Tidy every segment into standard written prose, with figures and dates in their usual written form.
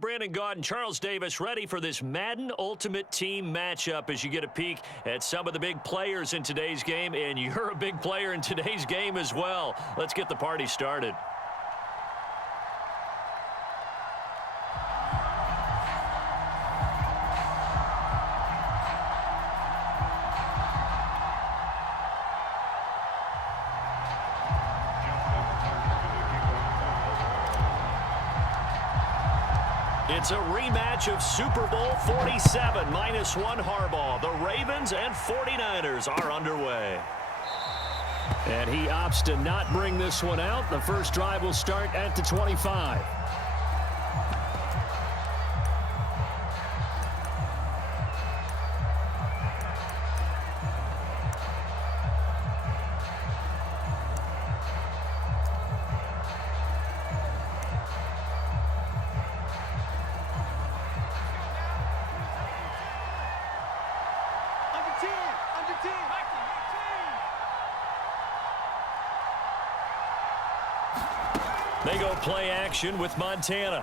Brandon Gaud and Charles Davis ready for this Madden Ultimate Team matchup as you get a peek at some of the big players in today's game, and you're a big player in today's game as well. Let's get the party started. It's a rematch of Super Bowl 47, -1 Harbaugh. The Ravens and 49ers are underway. And he opts to not bring this one out. The first drive will start at the 25. They go play action with Montana.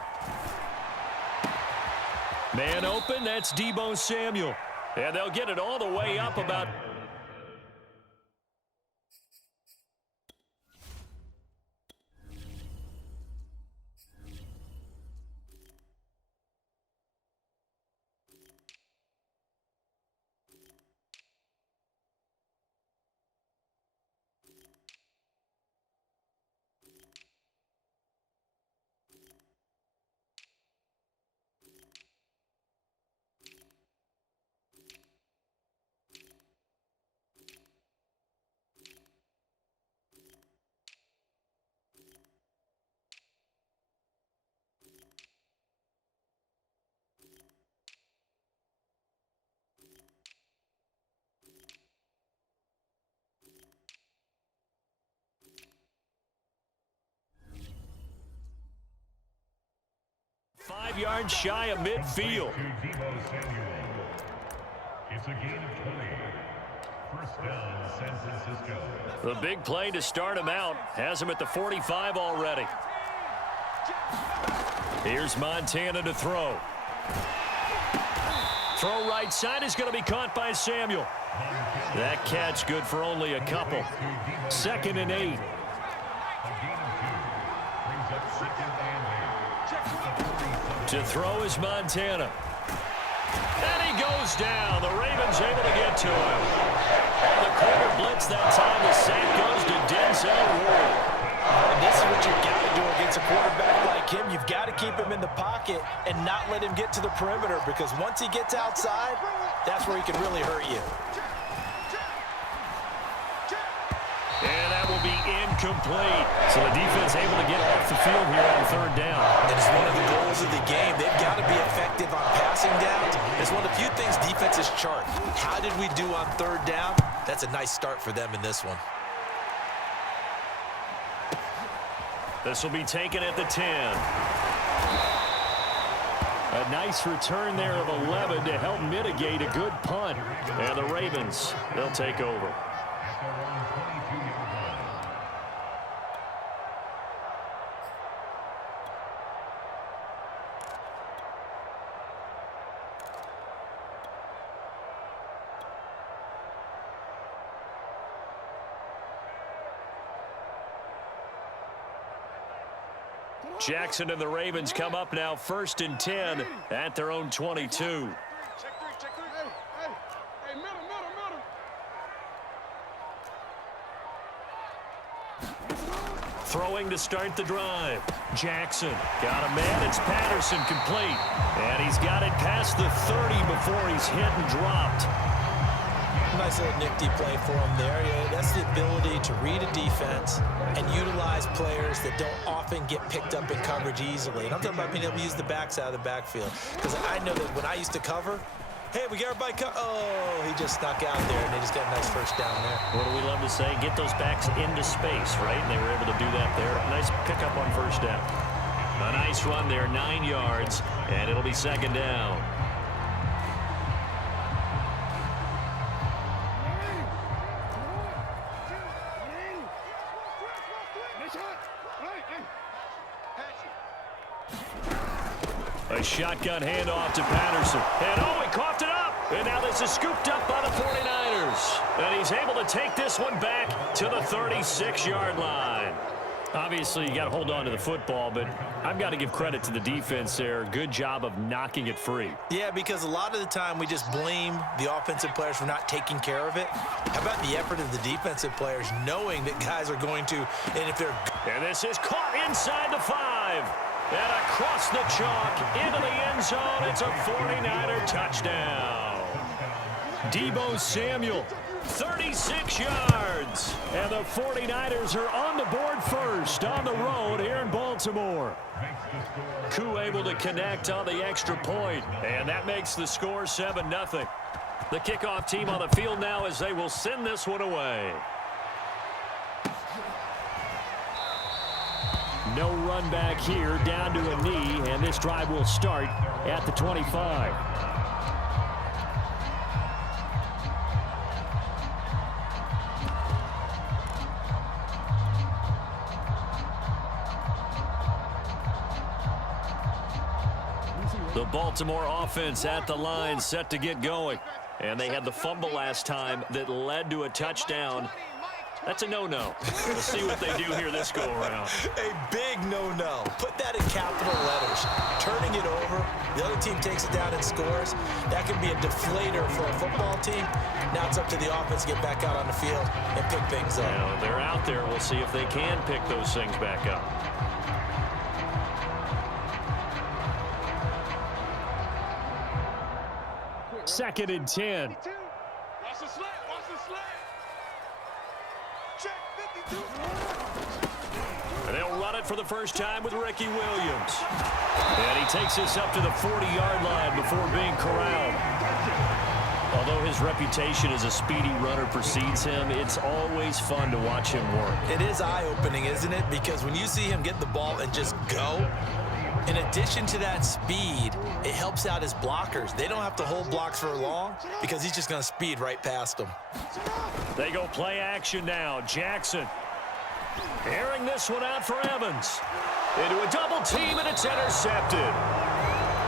Man open, that's Deebo Samuel. And they'll get it all the way up about... ...5 yards shy of midfield. It's a gain of 20. First down, San Francisco. The big play to start him out has him at the 45 already. Here's Montana to throw. Throw right side is going to be caught by Samuel. That catch good for only a couple. 2nd and 8. To throw is Montana. And he goes down. The Ravens able to get to him. And the corner blitz that time. The sack goes to Denzel Ward. And this is what you've got to do against a quarterback like him. You've got to keep him in the pocket and not let him get to the perimeter, because once he gets outside, that's where he can really hurt you. And that will be incomplete. So the defense able to get off the field here on 3rd down. That is one of the goals of the game. They've got to be effective on passing downs. It's one of the few things defenses chart. How did we do on 3rd down? That's a nice start for them in this one. This will be taken at the 10. A nice return there of 11 to help mitigate a good punt. And the Ravens, they'll take over. Jackson and the Ravens come up now 1st and 10 at their own 22. Throwing to start the drive. Jackson got a man. It's Patterson complete. And he's got it past the 30 before he's hit and dropped. Nice little nifty play for him there. Yeah, that's the ability to read a defense and utilize players that don't often get picked up in coverage easily. And I'm talking about being able to use the backs out of the backfield. Because I know that when I used to cover, hey, we got everybody oh, he just snuck out there, and they just got a nice first down there. What do we love to say? Get those backs into space, right? And they were able to do that there. Nice pickup on 1st down. A nice run there, 9 yards, and it'll be 2nd down. A shotgun handoff to Patterson. And oh, he coughed it up. And now this is scooped up by the 49ers. And he's able to take this one back to the 36-yard line. Obviously, you got to hold on to the football, but I've got to give credit to the defense there. Good job of knocking it free. Yeah, because a lot of the time we just blame the offensive players for not taking care of it. How about the effort of the defensive players knowing that guys are going to, and if they're... And this is caught inside the 5. And across the chalk into the end zone. It's a 49er touchdown. Deebo Samuel, 36 yards. And the 49ers are on the board first on the road here in Baltimore. Koo able to connect on the extra point. And that makes the score 7-0. The kickoff team on the field now as they will send this one away. No run back here, down to a knee, and this drive will start at the 25. The Baltimore offense at the line, set to get going. And they had the fumble last time that led to a touchdown. That's a no-no. We'll see what they do here this go-around. A big no-no. Put that in capital letters. Turning it over, the other team takes it down and scores. That can be a deflator for a football team. Now it's up to the offense to get back out on the field and pick things up. Now, they're out there. We'll see if they can pick those things back up. Second and 10. Watch the slant. Watch the slant. Check 52. And they'll run it for the first time with Ricky Williams. And he takes this up to the 40-yard line before being corralled. Although his reputation as a speedy runner precedes him, it's always fun to watch him work. It is eye-opening, isn't it? Because when you see him get the ball and just go, in addition to that speed, it helps out his blockers. They don't have to hold blocks for long because he's just going to speed right past them. They go play action now. Jackson airing this one out for Evans. Into a double team, and it's intercepted.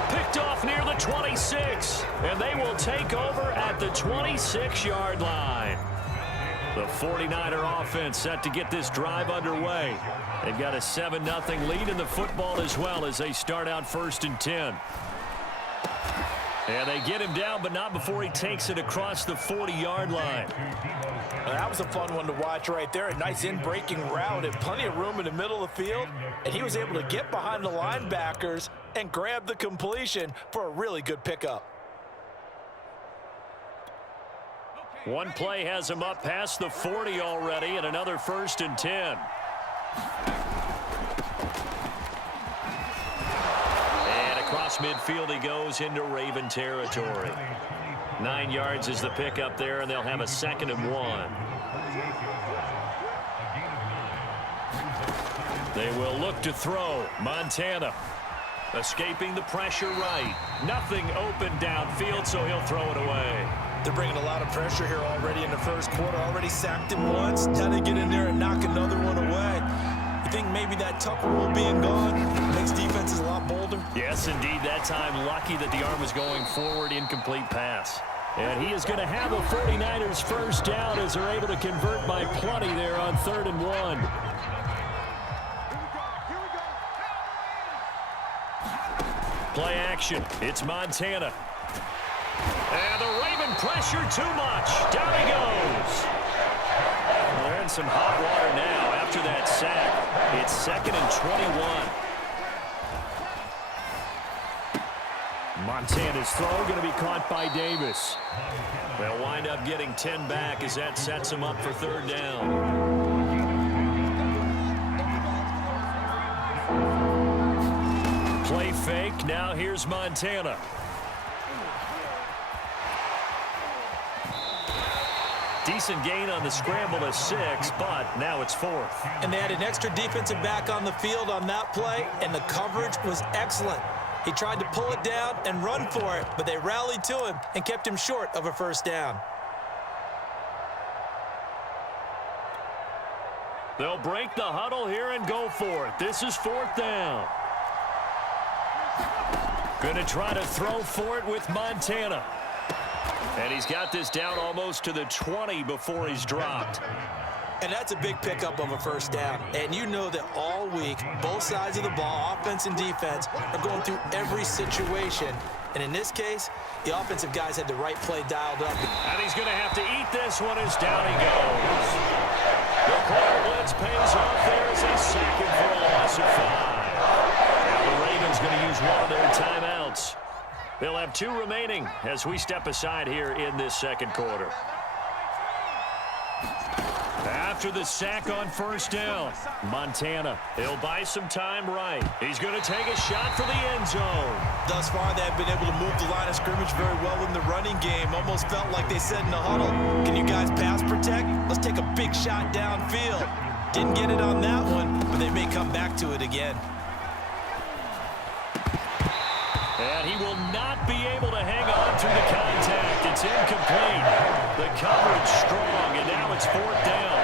Picked off near the 26, and they will take over at the 26-yard line. The 49er offense set to get this drive underway. They've got a 7-0 lead in the football as well as they start out 1st and 10. And they get him down, but not before he takes it across the 40-yard line. That was a fun one to watch right there. A nice in-breaking route and plenty of room in the middle of the field. And he was able to get behind the linebackers and grab the completion for a really good pickup. One play has him up past the 40 already, and another 1st and 10. And across midfield he goes into Raven territory. 9 yards is the pickup there, and they'll have a 2nd and 1. They will look to throw. Montana escaping the pressure right. Nothing open downfield, so he'll throw it away. They're bringing a lot of pressure here already in the first quarter. Already sacked him once. Now they get in there and knock another one away. You think maybe that Tucker rule being gone makes defenses a lot bolder? Yes, indeed. That time, lucky that the arm was going forward. Incomplete pass. And he is going to have a 49ers first down as they're able to convert by plenty there on 3rd and 1. Play action. It's Montana. And the Raven pressure too much. Down he goes. Well, they're in some hot water now after that sack. It's 2nd and 21. Montana's throw going to be caught by Davis. They'll wind up getting 10 back as that sets them up for 3rd down. Play fake. Now here's Montana. Decent gain on the scramble of 6, but now it's 4th. And they had an extra defensive back on the field on that play, and the coverage was excellent. He tried to pull it down and run for it, but they rallied to him and kept him short of a first down. They'll break the huddle here and go for it. This is 4th down. Going to try to throw for it with Montana. And he's got this down almost to the 20 before he's dropped. And that's a big pickup of a first down. And you know that all week, both sides of the ball, offense and defense, are going through every situation. And in this case, the offensive guys had the right play dialed up. And he's going to have to eat this one as down he goes. The corner blitz pays off there as they sack him for a loss of 5. Now the Ravens going to use one of their timeouts. They'll have 2 remaining as we step aside here in this second quarter. After the sack on first down, Montana, he'll buy some time right. He's going to take a shot for the end zone. Thus far, they have been able to move the line of scrimmage very well in the running game. Almost felt like they said in the huddle, can you guys pass protect? Let's take a big shot downfield. Didn't get it on that one, but they may come back to it again. And he will not be able to hang on through the contact. It's incomplete. The coverage strong, and now it's 4th down.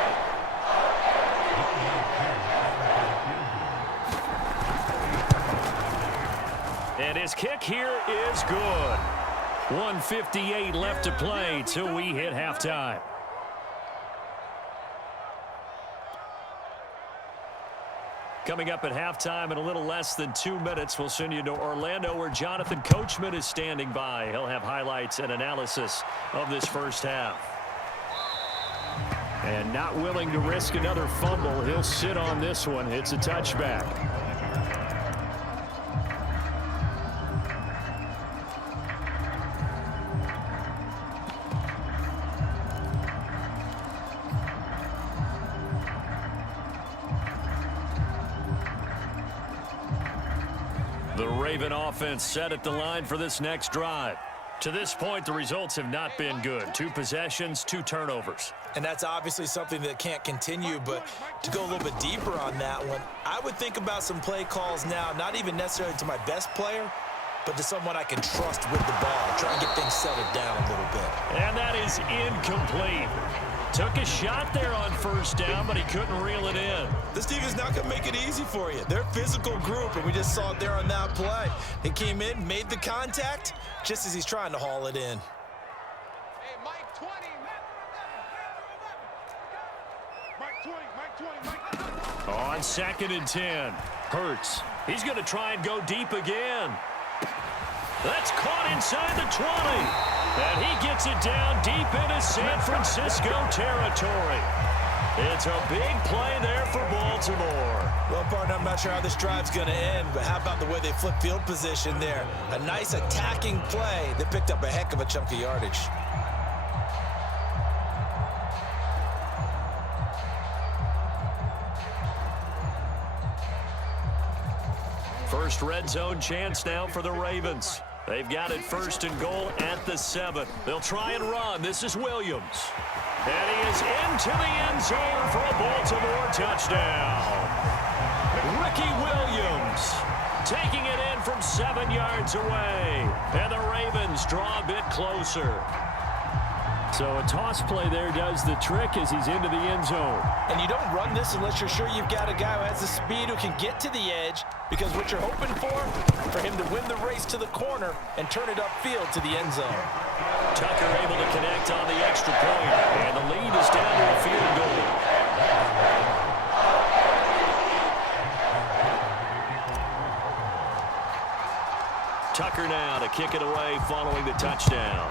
And his kick here is good. 1:58 left to play till we hit halftime. Coming up at halftime in a little less than 2 minutes, we'll send you to Orlando where Jonathan Coachman is standing by. He'll have highlights and analysis of this first half. And not willing to risk another fumble, he'll sit on this one. It's a touchback. The Raven offense set at the line for this next drive. To this point, the results have not been good. 2 possessions, 2 turnovers. And that's obviously something that can't continue, but to go a little bit deeper on that one, I would think about some play calls now, not even necessarily to my best player, but to someone I can trust with the ball. Try and get things settled down a little bit. And that is incomplete. Took a shot there on first down, but he couldn't reel it in. This team is not going to make it easy for you. They're a physical group, and we just saw it there on that play. He came in, made the contact, just as he's trying to haul it in. Hey, Mike 20. Mike 20. On 2nd and 10, Hurts. He's going to try and go deep again. That's caught inside the 20. And he gets it down deep into San Francisco territory. It's a big play there for Baltimore. Well, partner, I'm not sure how this drive's going to end, but how about the way they flip field position there? A nice attacking play that picked up a heck of a chunk of yardage. First red zone chance now for the Ravens. They've got it 1st and goal at the 7. They'll try and run. This is Williams. And he is into the end zone for a Baltimore touchdown. Ricky Williams taking it in from 7 yards away. And the Ravens draw a bit closer. So a toss play there does the trick as he's into the end zone. And you don't run this unless you're sure you've got a guy who has the speed who can get to the edge, because what you're hoping for him to win the race to the corner and turn it upfield to the end zone. Tucker able to connect on the extra point, and the lead is down to a field goal. Tucker now to kick it away following the touchdown.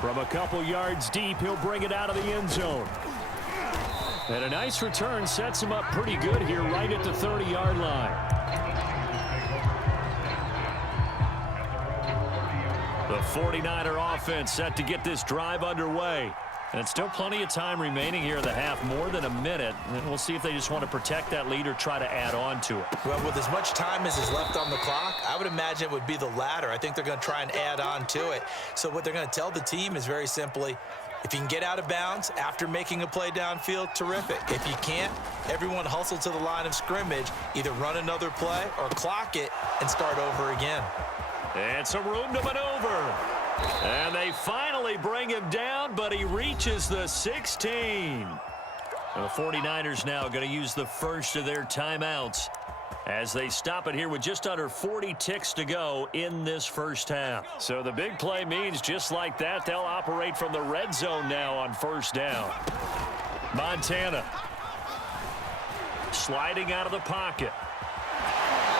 From a couple yards deep, he'll bring it out of the end zone. And a nice return sets him up pretty good here right at the 30-yard line. The 49er offense set to get this drive underway. And it's still plenty of time remaining here in the half, more than a minute. And we'll see if they just want to protect that lead or try to add on to it. Well, with as much time as is left on the clock, I would imagine it would be the latter. I think they're going to try and add on to it. So what they're going to tell the team is very simply, if you can get out of bounds after making a play downfield, terrific. If you can't, everyone hustle to the line of scrimmage, either run another play or clock it and start over again. And some room to maneuver. And they finally bring him down, but he reaches the 16. And the 49ers now going to use the first of their timeouts as they stop it here with just under 40 ticks to go in this first half. So the big play means just like that, they'll operate from the red zone now on first down. Montana sliding out of the pocket.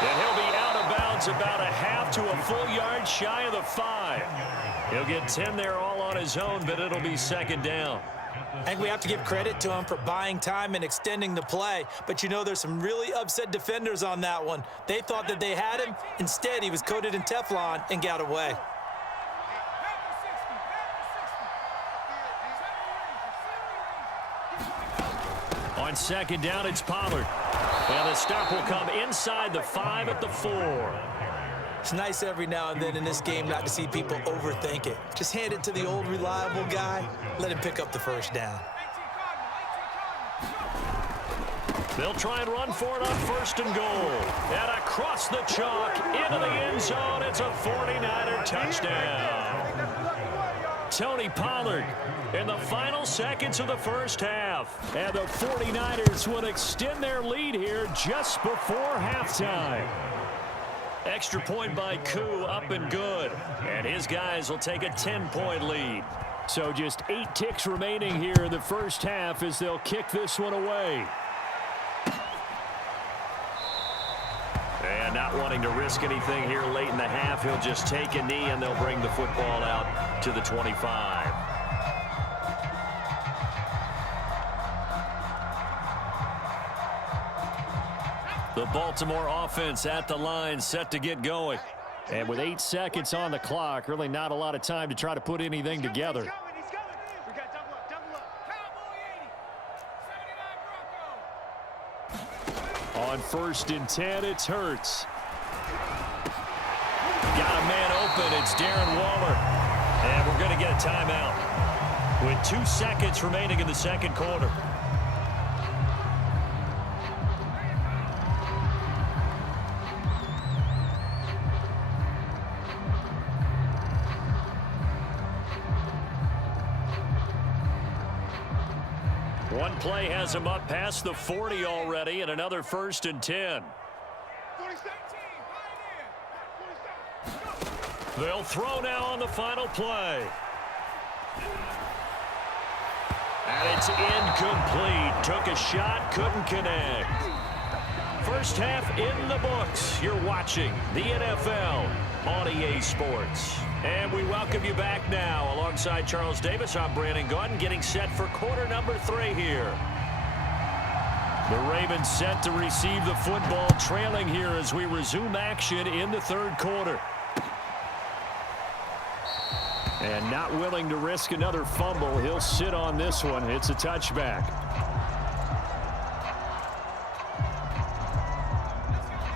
And he'll be out of bounds about a half to a full yard shy of the 5. He'll get 10 there all on his own, but it'll be second down. I think we have to give credit to him for buying time and extending the play. But, you know, there's some really upset defenders on that one. They thought that they had him. Instead, he was coated in Teflon and got away. On second down, it's Pollard. And the stop will come inside the 5 at the 4. It's nice every now and then in this game not to see people overthink it. Just hand it to the old reliable guy. Let him pick up the first down. They'll try and run for it on first and goal. And across the chalk into the end zone. It's a 49er touchdown. Tony Pollard in the final seconds of the first half. And the 49ers will extend their lead here just before halftime. Extra point by Koo, up and good. And his guys will take a 10-point lead. So just 8 ticks remaining here in the first half as they'll kick this one away. And not wanting to risk anything here late in the half, he'll just take a knee and they'll bring the football out to the 25. The Baltimore offense at the line, set to get going. And with 8 seconds on the clock, really not a lot of time to try to put anything together. On first and 10, it's Hurts. Got a man open. It's Darren Waller. And we're going to get a timeout with 2 seconds remaining in the second quarter. One play has him up past the 40 already, and another first and 10. They'll throw now on the final play. And it's incomplete. Took a shot, couldn't connect. First half in the books. You're watching the NFL on EA Sports. And we welcome you back now. Alongside Charles Davis, I'm Brandon Gordon, getting set for quarter number 3 here. The Ravens set to receive the football, trailing here as we resume action in the third quarter. And not willing to risk another fumble. He'll sit on this one. It's a touchback.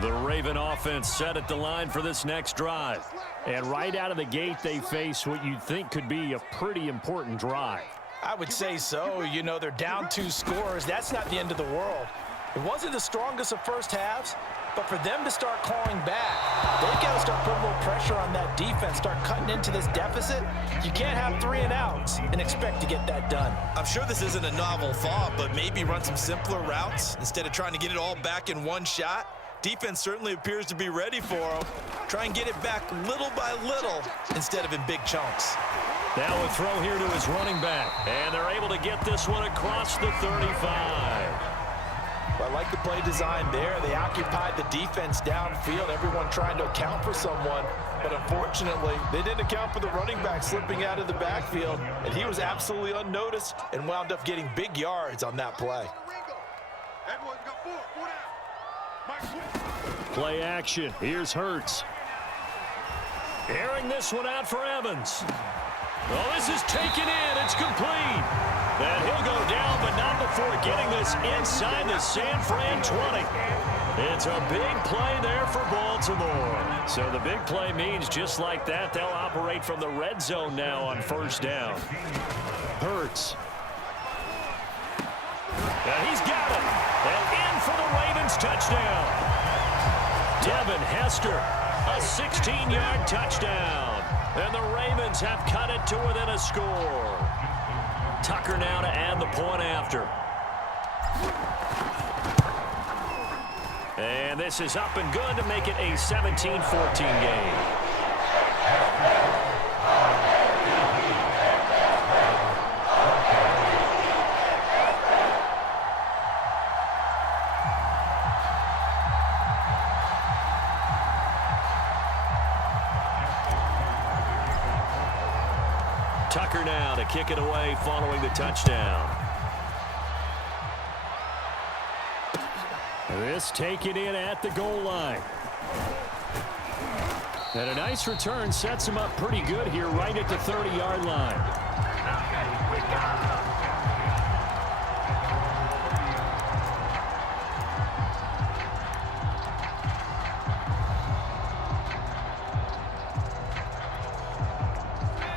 The Raven offense set at the line for this next drive. And right out of the gate, they face what you'd think could be a pretty important drive. I would say so. You know, they're down 2 scores. That's not the end of the world. It wasn't the strongest of first halves, but for them to start clawing back, they've got to start putting a little pressure on that defense, start cutting into this deficit. You can't have 3 and outs and expect to get that done. I'm sure this isn't a novel thought, but maybe run some simpler routes instead of trying to get it all back in one shot. Defense certainly appears to be ready for them. Try and get it back little by little instead of in big chunks. Now a throw here to his running back. And they're able to get this one across the 35. I like the play design there. They occupied the defense downfield, everyone trying to account for someone. But unfortunately, they didn't account for the running back slipping out of the backfield. And he was absolutely unnoticed and wound up getting big yards on that play. Play action. Here's Hurts. Airing this one out for Evans. Well, this is taken in. It's complete. And he'll go down, but not before getting this inside the San Fran 20. It's a big play there for Baltimore. So the big play means just like that, they'll operate from the red zone now on first down. Hurts. And he's got it. And in for the Ravens touchdown. Devin Hester, a 16-yard touchdown. And the Ravens have cut it to within a score. Tucker now to add the point after. And this is up and good to make it a 17-14 game. Tucker now to kick it away following the touchdown. This taken in at the goal line. And a nice return sets him up pretty good here right at the 30-yard line.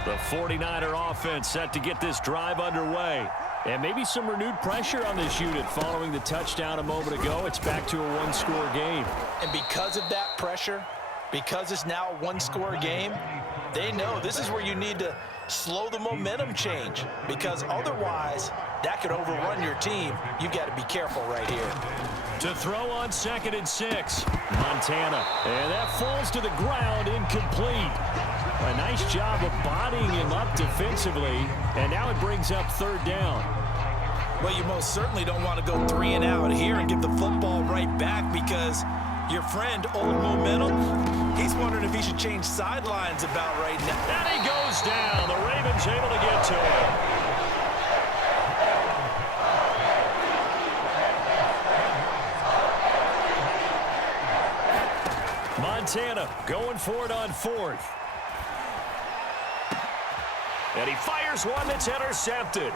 The 49er offense set to get this drive underway. And maybe some renewed pressure on this unit following the touchdown a moment ago. It's back to a one-score game. And because of that pressure, because it's now a one-score game, they know this is where you need to slow the momentum change, because otherwise that could overrun your team. You've got to be careful right here. To throw on 2nd and 6, Montana. And that falls to the ground, incomplete. A nice job of bodying him up defensively, and now it brings up 3rd down. Well, you most certainly don't want to go 3 and out here and give the football right back, because your friend, Old Momentum, he's wondering if he should change sidelines about right now. And he goes down. The Ravens able to get to him. Montana going for it on 4th. And he fires one that's intercepted.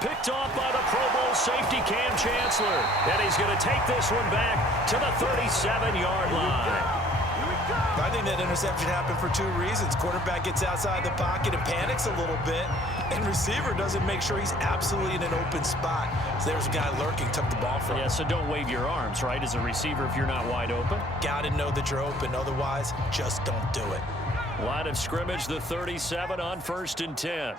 Picked off by the Pro Bowl safety Cam Chancellor. And he's going to take this one back to the 37-yard line. I think that interception happened for 2 reasons. Quarterback gets outside the pocket and panics a little bit, and receiver doesn't make sure he's absolutely in an open spot. So there's a guy lurking, took the ball from him. Yeah, so don't wave your arms, right, as a receiver if you're not wide open. Got to know that you're open. Otherwise, just don't do it. Line of scrimmage, the 37 on 1st and 10.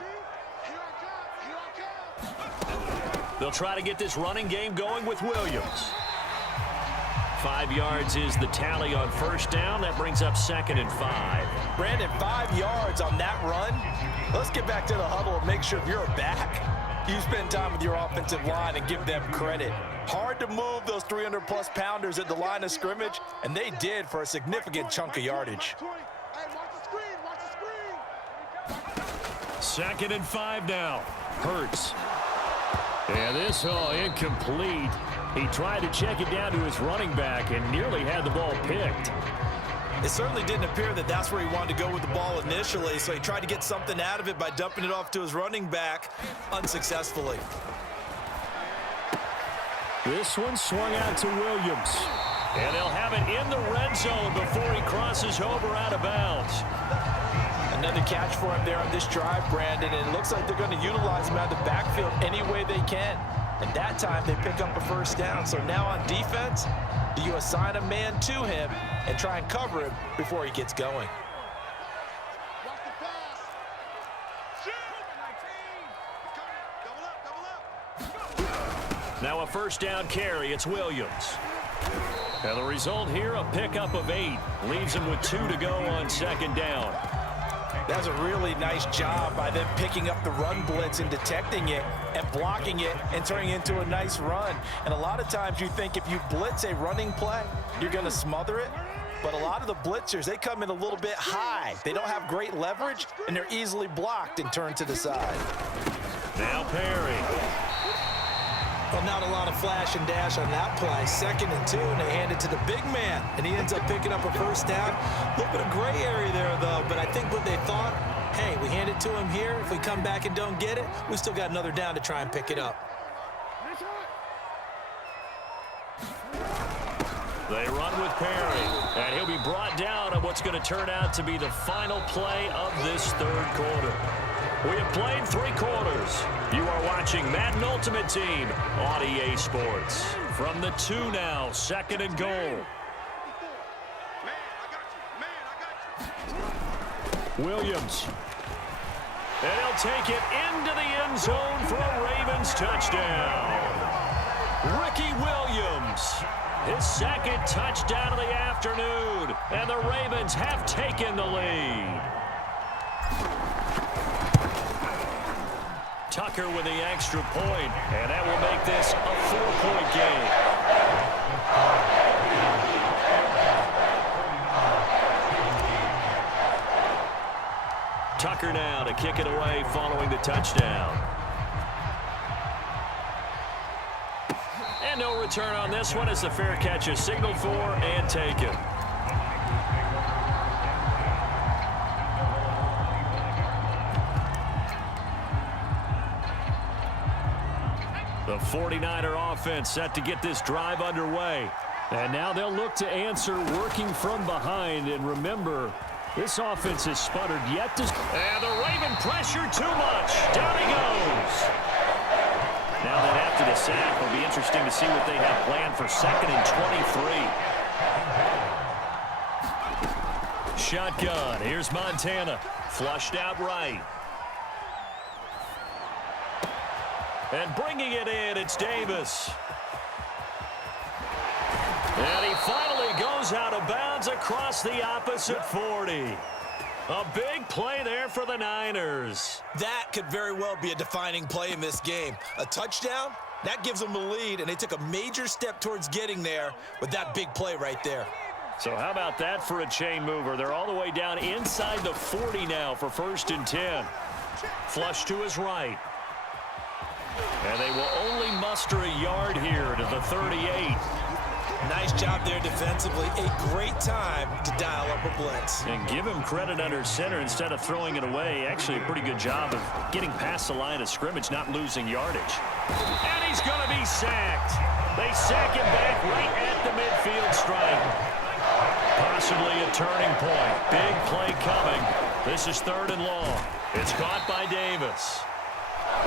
They'll try to get this running game going with Williams. 5 yards is the tally on 1st down. That brings up 2nd and 5. Brandon, 5 yards on that run. Let's get back to the huddle and make sure if you're back, you spend time with your offensive line and give them credit. Hard to move those 300-plus pounders at the line of scrimmage, and they did for a significant chunk of yardage. 2nd and 5 now. Hurts. And this, incomplete. He tried to check it down to his running back and nearly had the ball picked. It certainly didn't appear that that's where he wanted to go with the ball initially, so he tried to get something out of it by dumping it off to his running back unsuccessfully. This one swung out to Williams. And they'll have it in the red zone before he crosses over out of bounds. Another catch for him there on this drive, Brandon, and it looks like they're going to utilize him out of the backfield any way they can. And that time they pick up a 1st down. So now on defense, do you assign a man to him and try and cover him before he gets going? Now a 1st down carry. It's Williams. And the result here, a pickup of 8. Leaves him with 2 to go on 2nd down. That's a really nice job by them picking up the run blitz and detecting it and blocking it and turning it into a nice run. And a lot of times you think if you blitz a running play, you're going to smother it. But a lot of the blitzers, they come in a little bit high. They don't have great leverage, and they're easily blocked and turned to the side. Now Perry. Well, not a lot of flash and dash on that play. 2nd and 2, and they hand it to the big man, and he ends up picking up a 1st down. A little bit of gray area there, though, but I think what they thought, hey, we hand it to him here. If we come back and don't get it, we still got another down to try and pick it up. They run with Perry, and he'll be brought down on what's going to turn out to be the final play of this 3rd quarter. We have played 3 quarters. You are watching Madden Ultimate Team on EA Sports. From the 2 now, 2nd and goal. Williams. And he'll take it into the end zone for a Ravens touchdown. Ricky Williams, his second touchdown of the afternoon, and the Ravens have taken the lead. Tucker with the extra point, and that will make this a 4-point game. Tucker now to kick it away following the touchdown. And no return on this one as the fair catch is signaled for and taken. The 49er offense set to get this drive underway. And now they'll look to answer working from behind. And remember, this offense has sputtered yet to... And the Raven pressure too much. Down he goes. Now that after the sack, it'll be interesting to see what they have planned for 2nd and 23. Shotgun. Here's Montana. Flushed out right. And bringing it in, it's Davis. And he finally goes out of bounds across the opposite 40. A big play there for the Niners. That could very well be a defining play in this game. A touchdown, that gives them the lead, and they took a major step towards getting there with that big play right there. So how about that for a chain mover? They're all the way down inside the 40 now for 1st and 10. Flush to his right. And they will only muster a yard here to the 38. Nice job there defensively. A great time to dial up a blitz. And give him credit under center instead of throwing it away. Actually a pretty good job of getting past the line of scrimmage, not losing yardage. And he's going to be sacked. They sack him back right at the midfield stripe. Possibly a turning point. Big play coming. This is 3rd and long. It's caught by Davis.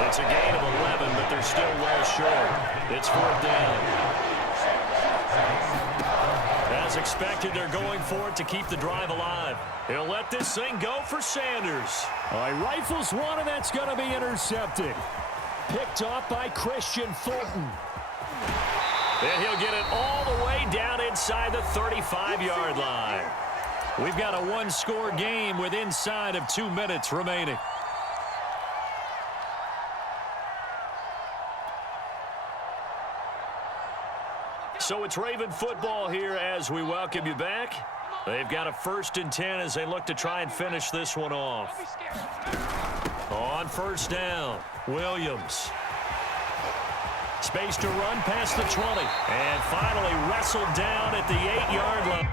It's a gain of 11, but they're still well short. It's 4th down. As expected, they're going for it to keep the drive alive. He'll let this thing go for Sanders. All right, rifles one, and that's going to be intercepted. Picked off by Christian Fulton. And he'll get it all the way down inside the 35-yard line. We've got a one-score game with inside of 2 minutes remaining. So it's Raven football here as we welcome you back. They've got a 1st and 10 as they look to try and finish this one off. On 1st down, Williams. Space to run past the 20. And finally wrestled down at the 8-yard line.